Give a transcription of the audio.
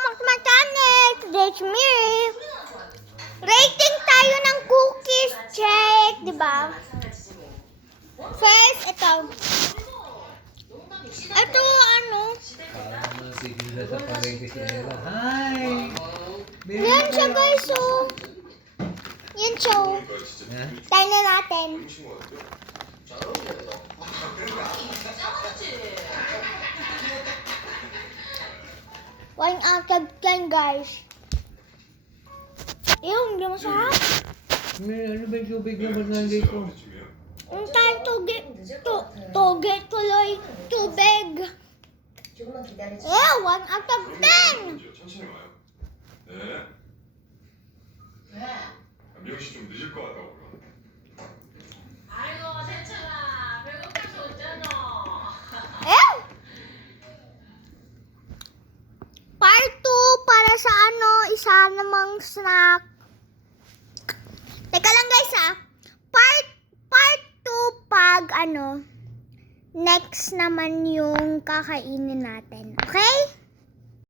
mechanics. That's me. Rating tayo ng cookies. Check, di ba? First, ito. Ito, ano? Parang sigila sa palengke si Ella. Hi! Yan siya, guys, oh. Yan siya, oh. Ha? Tayo na natin. Wine agad yan, guys. Ew, hindi masarap. Ano ba yung tubig na barangay ko? Ang tayo toge tuloy, tubig. Ew, 1 out of 10. 천천히 와요. 네. 미영 씨 좀 늦을 것 같다고 그러는데. 아이고 세찬아 배고파서 왔잖아. Ew. Part 2 para sa ano, isa namang snack. Teka lang guys Part 2 pag ano, next naman yung kakainin natin. Okay?